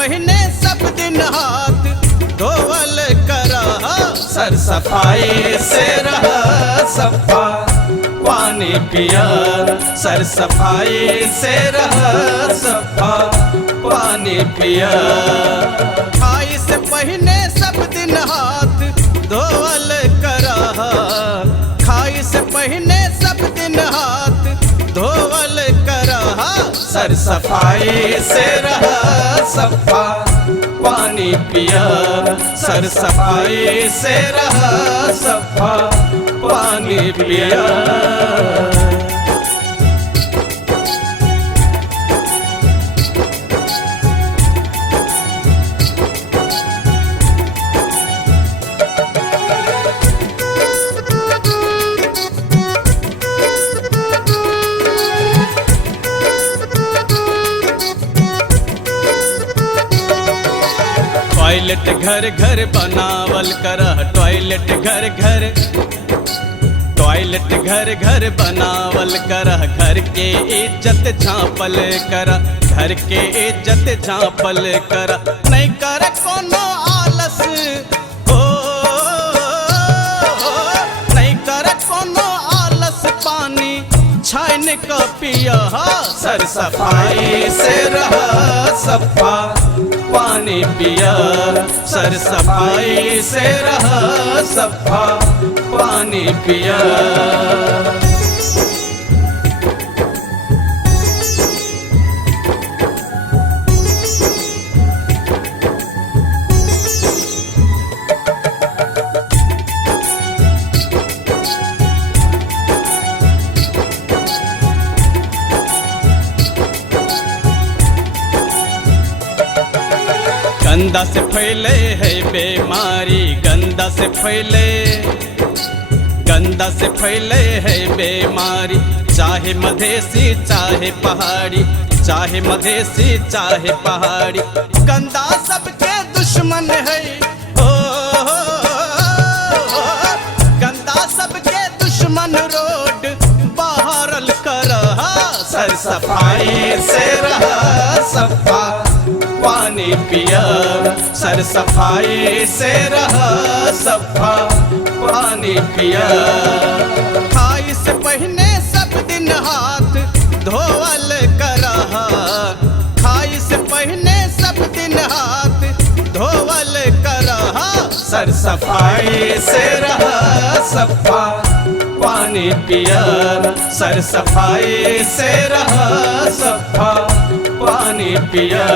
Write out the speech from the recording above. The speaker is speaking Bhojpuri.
पहने सब दिन हाथ धोवल करा, सर सफाई से रहा सफा पानी पिया, सर सफाई से रहा सफा पानी पिया। खाई से पहने सब दिन हाथ धोवल करा, खाई से पहने सब दिन हाथ धोवल करा, सर सफाई से रहा सफा पानी पिया, सर सफाई से रहा सफा पानी पिया। टॉयलेट घर घर बनावल कर, टॉयलेट घर घर, टॉयलेट घर घर बनावल कर, घर के इज्जत झांपल कर, घर के इज्जत झांपल कर, नहीं कर कोनो आलस हो, नहीं कर कोनो आलस, पानी छान के पिया, सर सफाई से रहा सफा पानी पिया, सर सफाई से रहा सफा पानी पिया। गंदा से फैले है बीमारी, गंदा से फैले, गंदा से फैले है बीमारी, चाहे मधेसी चाहे पहाड़ी, चाहे मधेसी चाहे पहाड़ी, गंदा सबके दुश्मन है ओ, गंदा सबके दुश्मन, रोड बहारल कर, सर सफाई से रहा सफा पानी पिया, सर सफाई से रहा सफा पानी पिया। खाई से पहने सब दिन हाथ धोवल करा, खाई से पहने सब दिन हाथ धोवल करा, सर सफाई से रहा सफा पानी पिया, सर सफाई से रहा सफा पानी पिया।